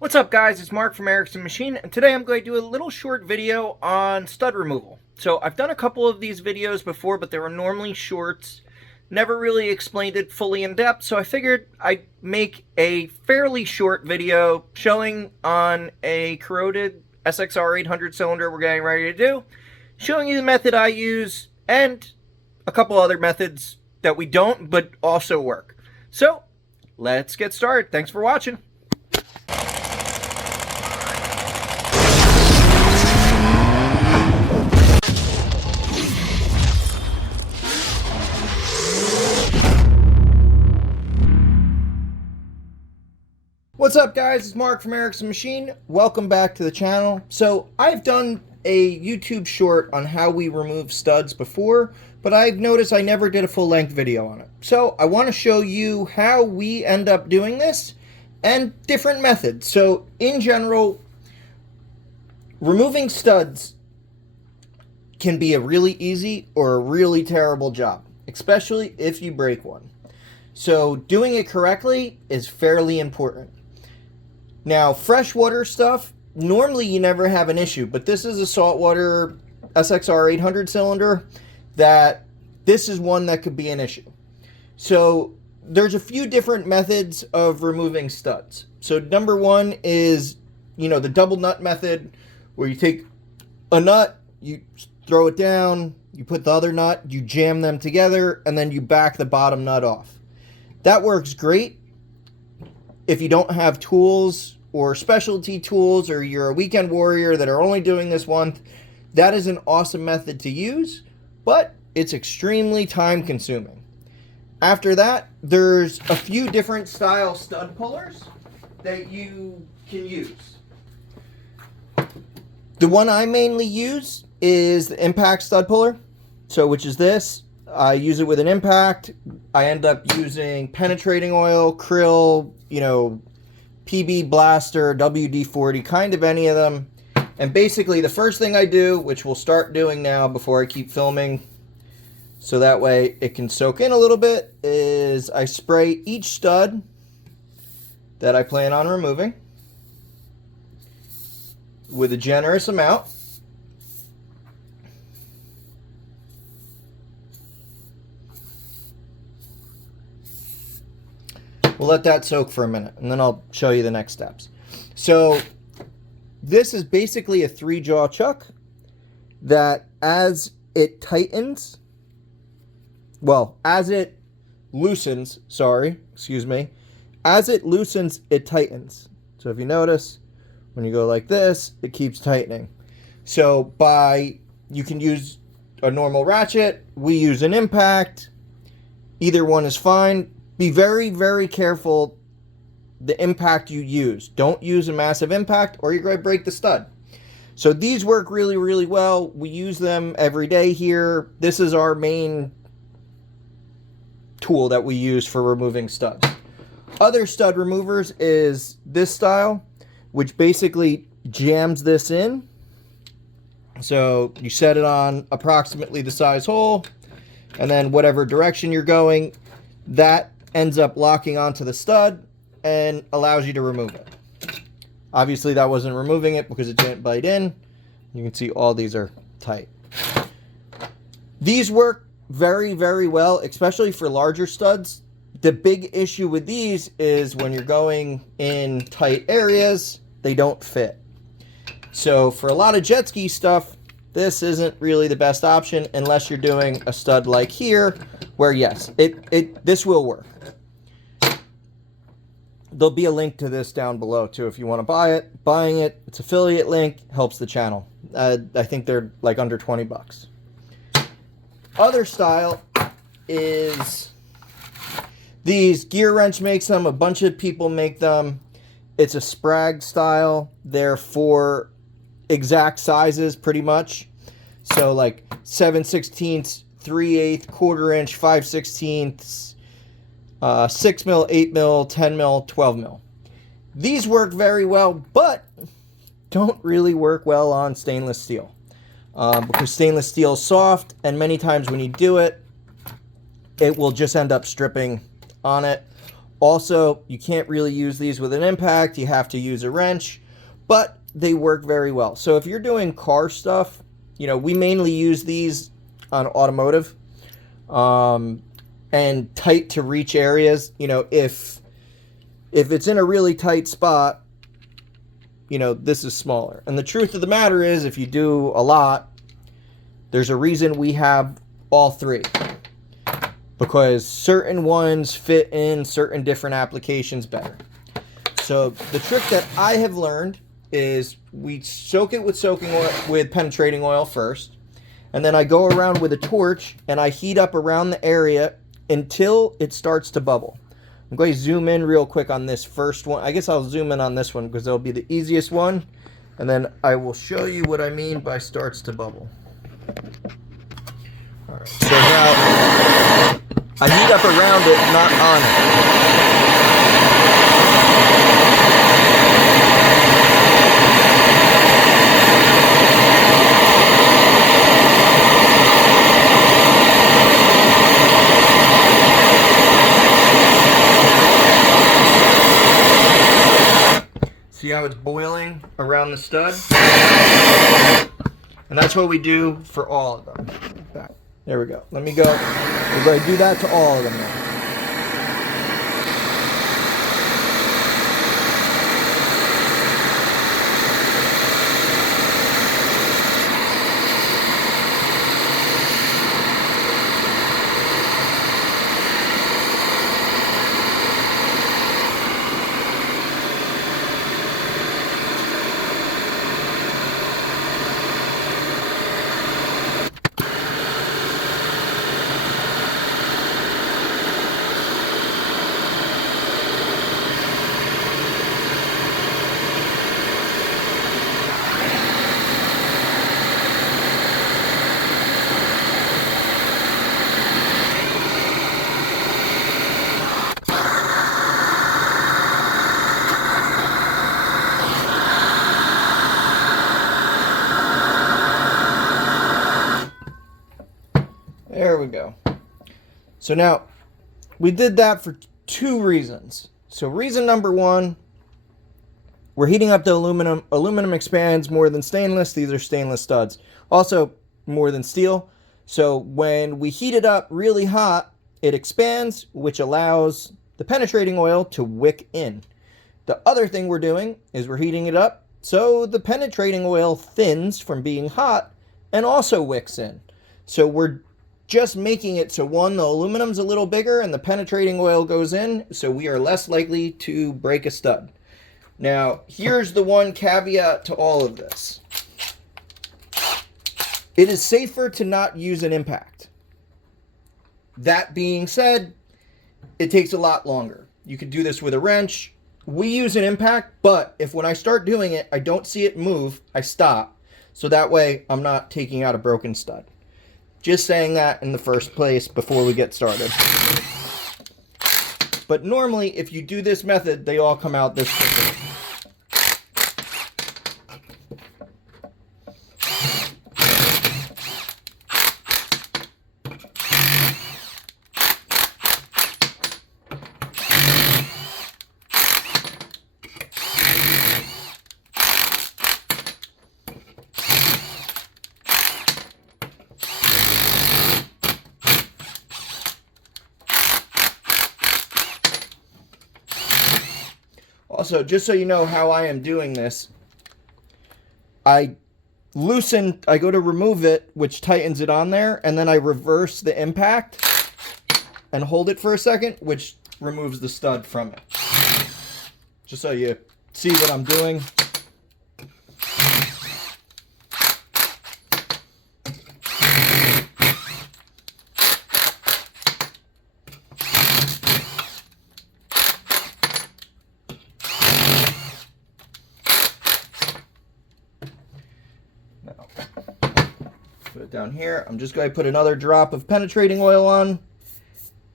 What's up, guys? It's Mark from Erickson Machine, and today I'm going to do a little short video on stud removal. So I've done a couple of these videos before, but they were normally shorts. Never really explained it fully in depth, so I figured I'd make a fairly short video showing on a corroded SXR 800 cylinder we're getting ready to do, showing you the method I use, and a couple other methods that we don't, but also work. So, let's get started. Thanks for watching. What's up, guys? It's Mark from Erickson Machine. Welcome back to the channel. So I've done a YouTube short on how we remove studs before, but I've noticed I never did a full-length video on it. So I want to show you how we end up doing this and different methods. So in general, removing studs can be a really easy or a really terrible job, especially if you break one. So doing it correctly is fairly important. Now, freshwater stuff, normally you never have an issue, but this is a saltwater SXR 800 cylinder that this is one that could be an issue. So there's a few different methods of removing studs. So number one is, the double nut method, where you take a nut, you throw it down, you put the other nut, you jam them together, and then you back the bottom nut off. That works great if you don't have tools or specialty tools, or you're a weekend warrior that are only doing this once. That is an awesome method to use, but it's extremely time consuming. After that, there's a few different style stud pullers that you can use. The one I mainly use is the impact stud puller, which is this. I use it with an impact. I end up using penetrating oil, krill, PB Blaster, WD-40, kind of any of them. And basically the first thing I do, which we'll start doing now before I keep filming, so that way it can soak in a little bit, is I spray each stud that I plan on removing with a generous amount. We'll let that soak for a minute, and then I'll show you the next steps. So this is basically a 3-jaw chuck that as it tightens, as it loosens, as it loosens, it tightens. So if you notice, when you go like this, it keeps tightening. So you can use a normal ratchet, we use an impact, either one is fine. Be very, very careful the impact you use. Don't use a massive impact or you're going to break the stud. So these work really, really well. We use them every day here. This is our main tool that we use for removing studs. Other stud removers is this style, which basically jams this in. So you set it on approximately the size hole, and then whatever direction you're going, that ends up locking onto the stud and allows you to remove it. Obviously that wasn't removing it because it didn't bite in. You can see all these are tight. These work very, very well, especially for larger studs. The big issue with these is when you're going in tight areas, they don't fit. So for a lot of jet ski stuff, this isn't really the best option unless you're doing a stud like here, where yes, this will work. There'll be a link to this down below too if you want to buy it. Buying it, it's affiliate link, helps the channel. I think they're like under 20 bucks. Other style is these. Gear Wrench makes them, a bunch of people make them. It's a Sprag style. They're for exact sizes pretty much. So like 7/16, 3/8, 1/4 inch, 5/16, 6 mil, 8 mil, 10 mil, 12 mil. These work very well, but don't really work well on stainless steel. Because stainless steel is soft, and many times when you do it, it will just end up stripping on it. Also, you can't really use these with an impact. You have to use a wrench, but they work very well. So if you're doing car stuff, we mainly use these on automotive, and tight to reach areas. If it's in a really tight spot, this is smaller. And the truth of the matter is, if you do a lot, there's a reason we have all three. Because certain ones fit in certain different applications better. So the trick that I have learned is we soak it with penetrating oil first. And then I go around with a torch and I heat up around the area until it starts to bubble. I'm going to zoom in real quick on this first one. I guess I'll zoom in on this one because it'll be the easiest one. And then I will show you what I mean by starts to bubble. All right. So now I heat up around it, not on it. See how it's boiling around the stud? And that's what we do for all of them. There we go. Let me go. We're going to do that to all of them now. There we go. So now, we did that for two reasons. So reason number one, we're heating up the aluminum. Aluminum expands more than stainless. These are stainless studs. Also, more than steel. So when we heat it up really hot, it expands, which allows the penetrating oil to wick in. The other thing we're doing is we're heating it up so the penetrating oil thins from being hot and also wicks in. So we're just making it so one, the aluminum's a little bigger and the penetrating oil goes in, so we are less likely to break a stud. Now, here's the one caveat to all of this. It is safer to not use an impact. That being said, it takes a lot longer. You could do this with a wrench. We use an impact, but if when I start doing it, I don't see it move, I stop. So that way, I'm not taking out a broken stud. Just saying that in the first place before we get started. But normally, if you do this method, they all come out this quickly. Also, just so you know how I am doing this, I go to remove it, which tightens it on there, and then I reverse the impact and hold it for a second, which removes the stud from it. Just so you see what I'm doing. Put it down here. I'm just going to put another drop of penetrating oil on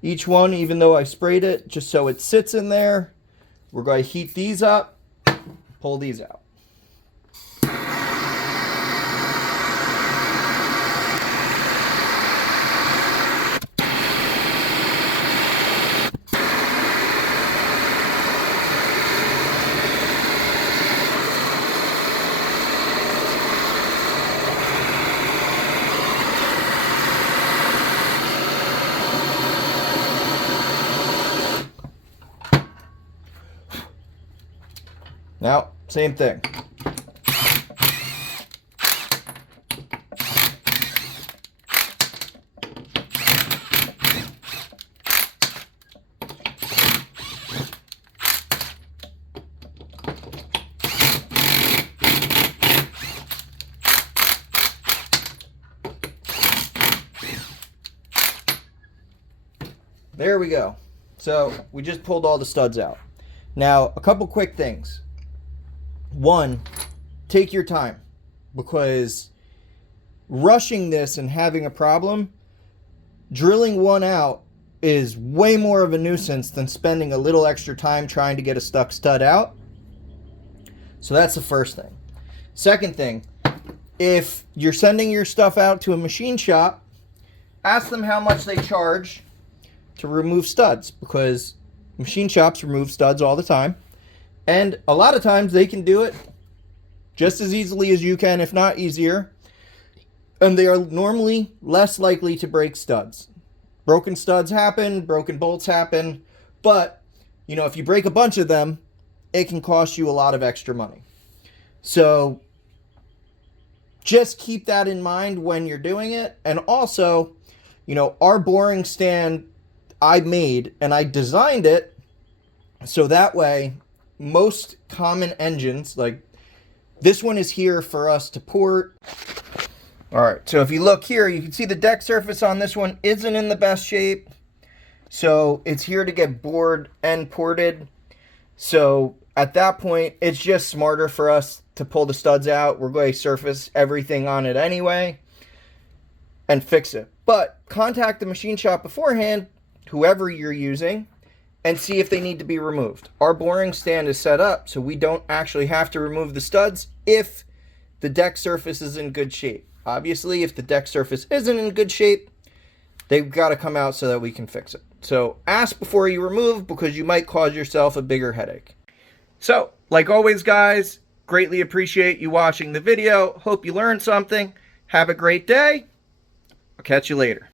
each one, even though I sprayed it, just so it sits in there. We're going to heat these up, pull these out. Now, same thing. There we go. So we just pulled all the studs out. Now, a couple quick things. One, take your time, because rushing this and having a problem, drilling one out is way more of a nuisance than spending a little extra time trying to get a stuck stud out. So that's the first thing. Second thing, if you're sending your stuff out to a machine shop, ask them how much they charge to remove studs, because machine shops remove studs all the time, and a lot of times they can do it just as easily as you can, if not easier, and they are normally less likely to break studs. Broken studs happen, broken bolts happen, but you know, if you break a bunch of them, it can cost you a lot of extra money. So just keep that in mind when you're doing it. And also, you know, our boring stand I made, and I designed it so that way most common engines, like this one is here for us to port. All right, so if you look here, you can see the deck surface on this one isn't in the best shape. So it's here to get bored and ported. So at that point, it's just smarter for us to pull the studs out. We're going to surface everything on it anyway and fix it. But contact the machine shop beforehand, whoever you're using, and see if they need to be removed. Our boring stand is set up so we don't actually have to remove the studs if the deck surface is in good shape. Obviously, if the deck surface isn't in good shape, they've got to come out so that we can fix it. So ask before you remove, because you might cause yourself a bigger headache. So, like always, guys, greatly appreciate you watching the video. Hope you learned something. Have a great day. I'll catch you later.